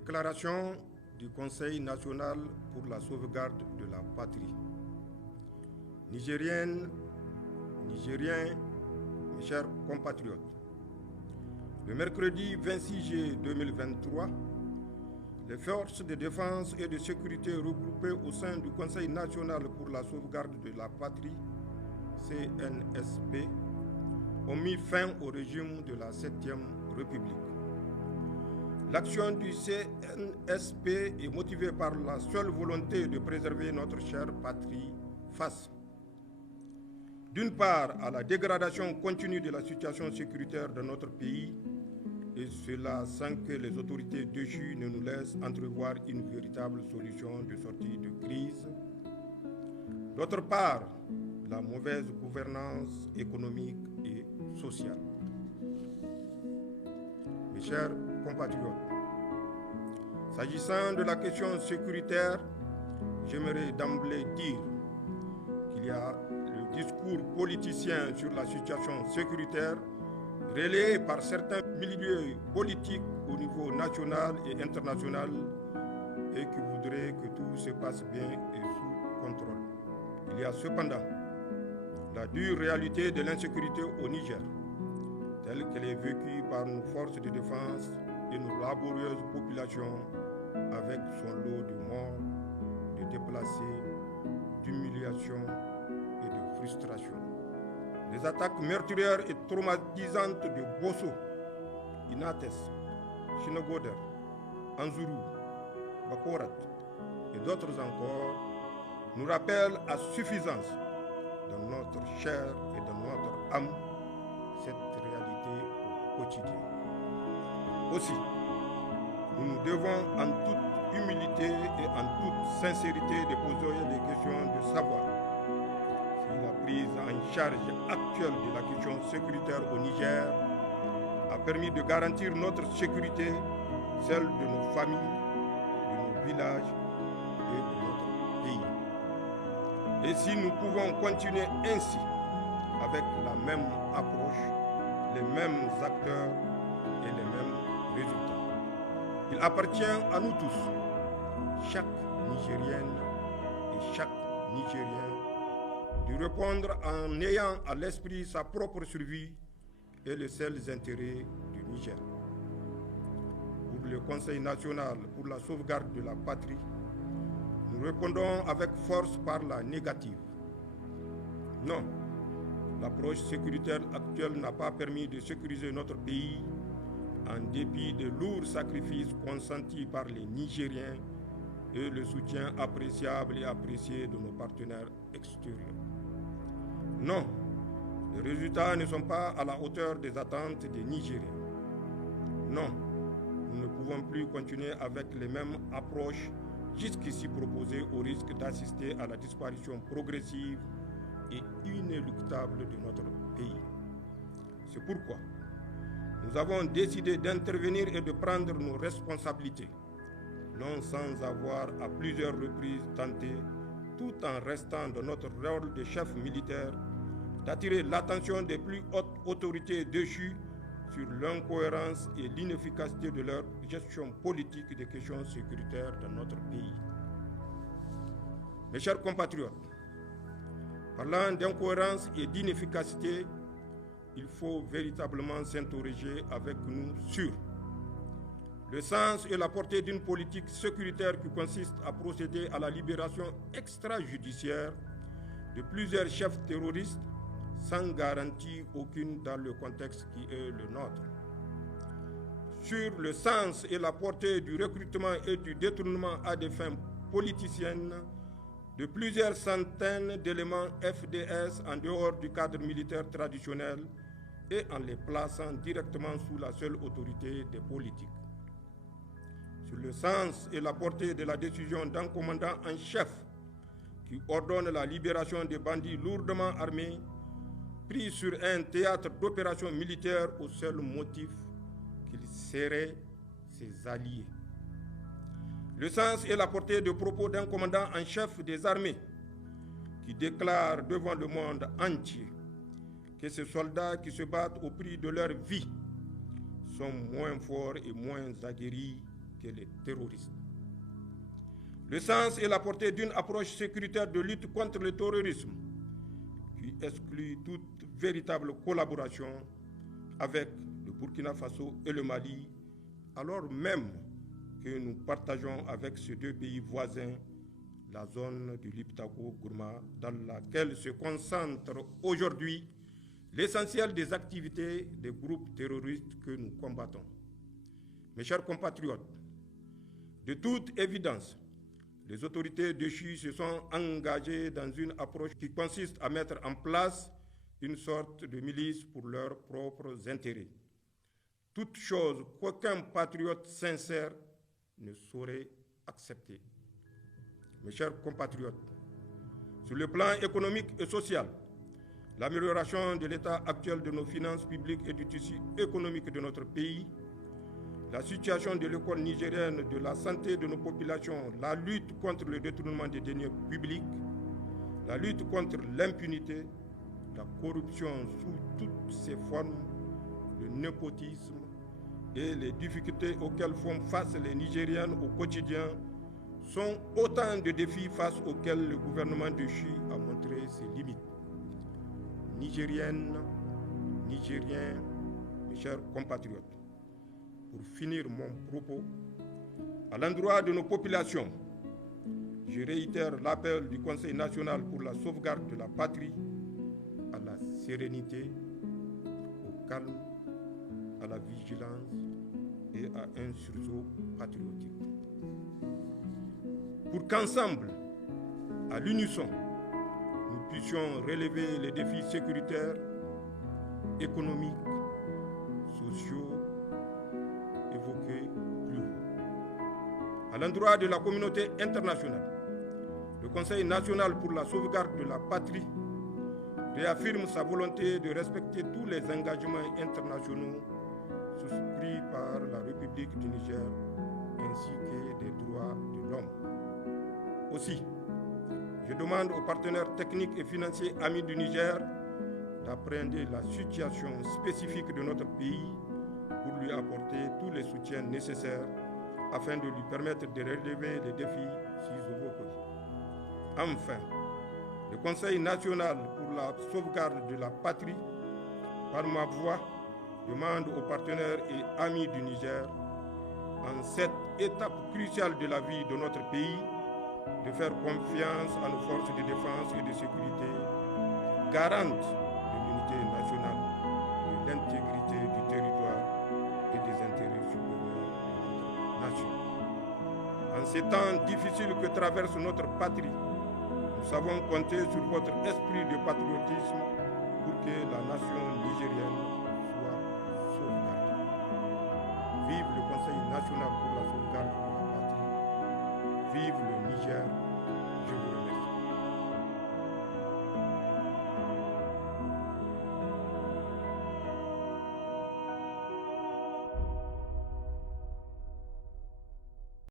Déclaration du Conseil national pour la sauvegarde de la patrie. Nigériennes, Nigériens, mes chers compatriotes, le mercredi 26 juillet 2023, les forces de défense et de sécurité regroupées au sein du Conseil national pour la sauvegarde de la patrie, CNSP, ont mis fin au régime de la 7e République. L'action du CNSP est motivée par la seule volonté de préserver notre chère patrie face, d'une part, à la dégradation continue de la situation sécuritaire de notre pays, et cela sans que les autorités déchues ne nous laissent entrevoir une véritable solution de sortie de crise. D'autre part, la mauvaise gouvernance économique et sociale. Mes chers compatriotes, s'agissant de la question sécuritaire, j'aimerais d'emblée dire qu'il y a le discours politicien sur la situation sécuritaire relayé par certains milieux politiques au niveau national et international et qui voudraient que tout se passe bien et sous contrôle. Il y a cependant la dure réalité de l'insécurité au Niger, telle qu'elle est vécue par nos forces de défense et nos laborieuses populations, avec son lot de morts, de déplacés, d'humiliations et de frustrations. Les attaques meurtrières et traumatisantes de Bosso, Inates, Chinogoder, Anzuru, Bakorat et d'autres encore nous rappellent à suffisance dans notre chair et dans notre âme cette réalité au quotidien. Aussi, nous nous devons en toute humilité et en toute sincérité de poser les questions de savoir si la prise en charge actuelle de la question sécuritaire au Niger a permis de garantir notre sécurité, celle de nos familles, de nos villages et de notre pays. Et si nous pouvons continuer ainsi, avec la même approche, les mêmes acteurs et les mêmes résultats. Il appartient à nous tous, chaque Nigérienne et chaque Nigérien, de répondre en ayant à l'esprit sa propre survie et les seuls intérêts du Niger. Pour le Conseil national pour la sauvegarde de la patrie, nous répondons avec force par la négative. Non, l'approche sécuritaire actuelle n'a pas permis de sécuriser notre pays en dépit des lourds sacrifices consentis par les Nigériens et le soutien appréciable et apprécié de nos partenaires extérieurs. Non, les résultats ne sont pas à la hauteur des attentes des Nigériens. Non, nous ne pouvons plus continuer avec les mêmes approches jusqu'ici proposées au risque d'assister à la disparition progressive et inéluctable de notre pays. C'est pourquoi nous avons décidé d'intervenir et de prendre nos responsabilités, non sans avoir à plusieurs reprises tenté, tout en restant dans notre rôle de chef militaire, d'attirer l'attention des plus hautes autorités déchues sur l'incohérence et l'inefficacité de leur gestion politique des questions sécuritaires dans notre pays. Mes chers compatriotes, parlant d'incohérence et d'inefficacité, il faut véritablement s'interroger avec nous sur le sens et la portée d'une politique sécuritaire qui consiste à procéder à la libération extrajudiciaire de plusieurs chefs terroristes sans garantie aucune dans le contexte qui est le nôtre. Sur le sens et la portée du recrutement et du détournement à des fins politiciennes de plusieurs centaines d'éléments FDS en dehors du cadre militaire traditionnel et en les plaçant directement sous la seule autorité des politiques. Sur le sens et la portée de la décision d'un commandant en chef qui ordonne la libération des bandits lourdement armés pris sur un théâtre d'opération militaire au seul motif qu'ils seraient ses alliés. Le sens et la portée de propos d'un commandant en chef des armées qui déclare devant le monde entier que ces soldats qui se battent au prix de leur vie sont moins forts et moins aguerris que les terroristes. Le sens et la portée d'une approche sécuritaire de lutte contre le terrorisme qui exclut toute véritable collaboration avec le Burkina Faso et le Mali, alors même que nous partageons avec ces deux pays voisins la zone du Liptako-Gourma dans laquelle se concentre aujourd'hui l'essentiel des activités des groupes terroristes que nous combattons. Mes chers compatriotes, de toute évidence, les autorités déchues se sont engagées dans une approche qui consiste à mettre en place une sorte de milice pour leurs propres intérêts. Toute chose qu'aucun patriote sincère ne saurait accepter. Mes chers compatriotes, sur le plan économique et social, l'amélioration de l'état actuel de nos finances publiques et du tissu économique de notre pays, la situation de l'école nigérienne, de la santé de nos populations, la lutte contre le détournement des deniers publics, la lutte contre l'impunité, la corruption sous toutes ses formes, le népotisme et les difficultés auxquelles font face les Nigériens au quotidien sont autant de défis face auxquels le gouvernement de Chi a montré ses limites. Nigériennes, Nigériens, mes chers compatriotes, pour finir mon propos, à l'endroit de nos populations, je réitère l'appel du Conseil national pour la sauvegarde de la patrie à la sérénité, au calme, à la vigilance et à un sursaut patriotique. Pour qu'ensemble, à l'unisson, nous puissions relever les défis sécuritaires, économiques, sociaux, évoqués plus haut. À l'endroit de la communauté internationale, le Conseil national pour la sauvegarde de la patrie réaffirme sa volonté de respecter tous les engagements internationaux souscrits par la République du Niger ainsi que des droits de l'homme. Aussi, je demande aux partenaires techniques et financiers amis du Niger d'appréhender la situation spécifique de notre pays pour lui apporter tous les soutiens nécessaires afin de lui permettre de relever les défis s'ils évoquent. Enfin, le Conseil national pour la sauvegarde de la patrie, par ma voix, demande aux partenaires et amis du Niger, en cette étape cruciale de la vie de notre pays, de faire confiance à nos forces de défense et de sécurité, garantes de l'unité nationale, de l'intégrité du territoire et des intérêts supérieurs de notre nation. En ces temps difficiles que traverse notre patrie, nous savons compter sur votre esprit de patriotisme pour que la nation nigérienne soit sauvegardée. Vive le Conseil national pour la sauvegarde de la patrie. Vive le Niger. Je vous remercie.